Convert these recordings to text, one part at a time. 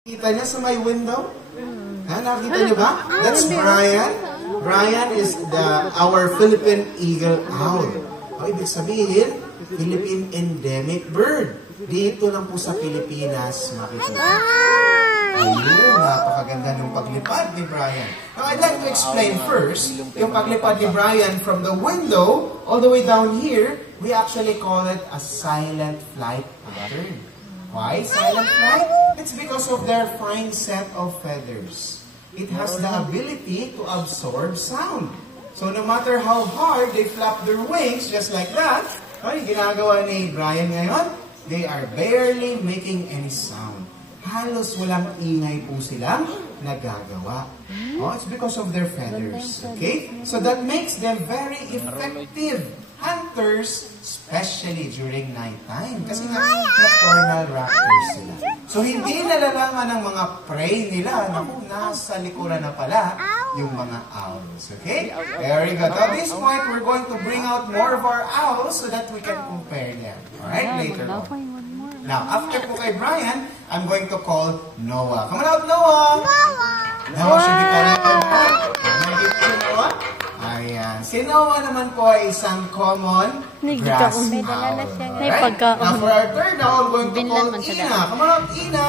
Kita niya sa my window? Ha, nakita niyo ba? That's Brian. Brian is our Philippine eagle owl. O, ibig sabihin, Philippine endemic bird. Dito lang po sa Pilipinas makikita. Ayun, napakaganda ng paglipad ni Brian. Now, I'd like to explain first, yung paglipad ni Brian from the window all the way down here, we actually call it a silent flight pattern. Why silent flight? It's because of their fine set of feathers. It has the ability to absorb sound. So no matter how hard they flap their wings, just like that, yung ginagawa ni Brian ngayon, they are barely making any sound. Halos walang ingay po silang nagagawa. Oh, it's because of their feathers. Okay? So that makes them very effective hunters, especially during nighttime. Kasi nga, nocturnal raptors sila. So, hindi nalalaman ng mga prey nila na kung nasa likuran na pala yung mga owls. Okay? Very good. At this point, we're going to bring out more of our owls so that we can compare them. Alright? Later on. Now, after po kay Brian, I'm going to call Noah. Come on out, Noah! Noah should be calling out. Noah? Ayan. Si Noah naman po ay isang common grass owl. Alright? Now, for our third owl, I'm going to call Ina. Come on out, Ina!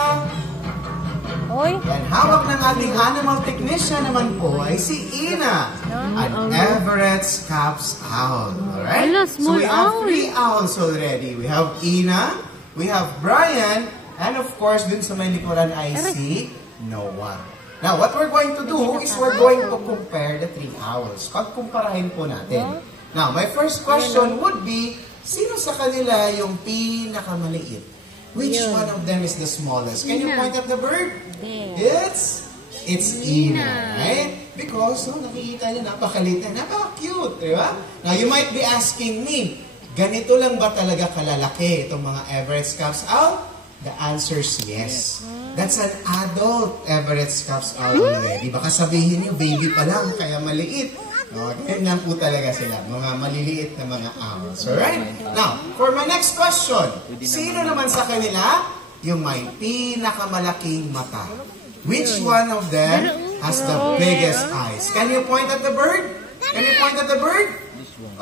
And hawak ng ating animal technician naman po ay si Ina, an Everett's Caps owl. Alright? So we have 3 owls already. We have Ina, we have Brian, and of course, dun sa may likuran ay si Noah. Now, what we're going to do is we're going to compare the 3 owls. Pagkumparahin po natin. Now, my first question would be, sino sa kanila yung pinakamaliit? Which one of them is the smallest? Can you point at the bird? It's Ina, right? Because, nakikita niyo, napakaliit na, napaka-cute, di ba? Now, you might be asking me, ganito lang ba talaga kalalaki itong mga Everett's Caps owl? The answer is yes. That's an adult Everett's Caps owl already. Baka sabihin niyo, baby pa lang, kaya maliit. No, ganyan po talaga sila, mga maliliit na mga owls. Alright? Now, for my next question, sino naman sa kanila yung may pinakamalaking mata? Which one of them has the biggest eyes? Can you point at the bird? Can you point at the bird?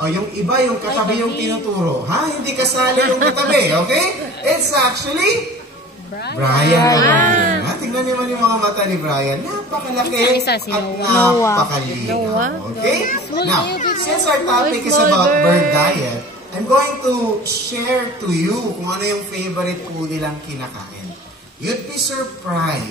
O, yung iba, yung katabi yung tinuturo. Ha? Hindi kasali yung katabi, okay? It's actually Brian naman. Ha? Tingnan naman yung mga mata ni Brian. Napakalaki at napakalinaw. Okay? Now, since our topic is about bird diet, I'm going to share to you kung ano yung favorite po nilang kinakain. You'd be surprised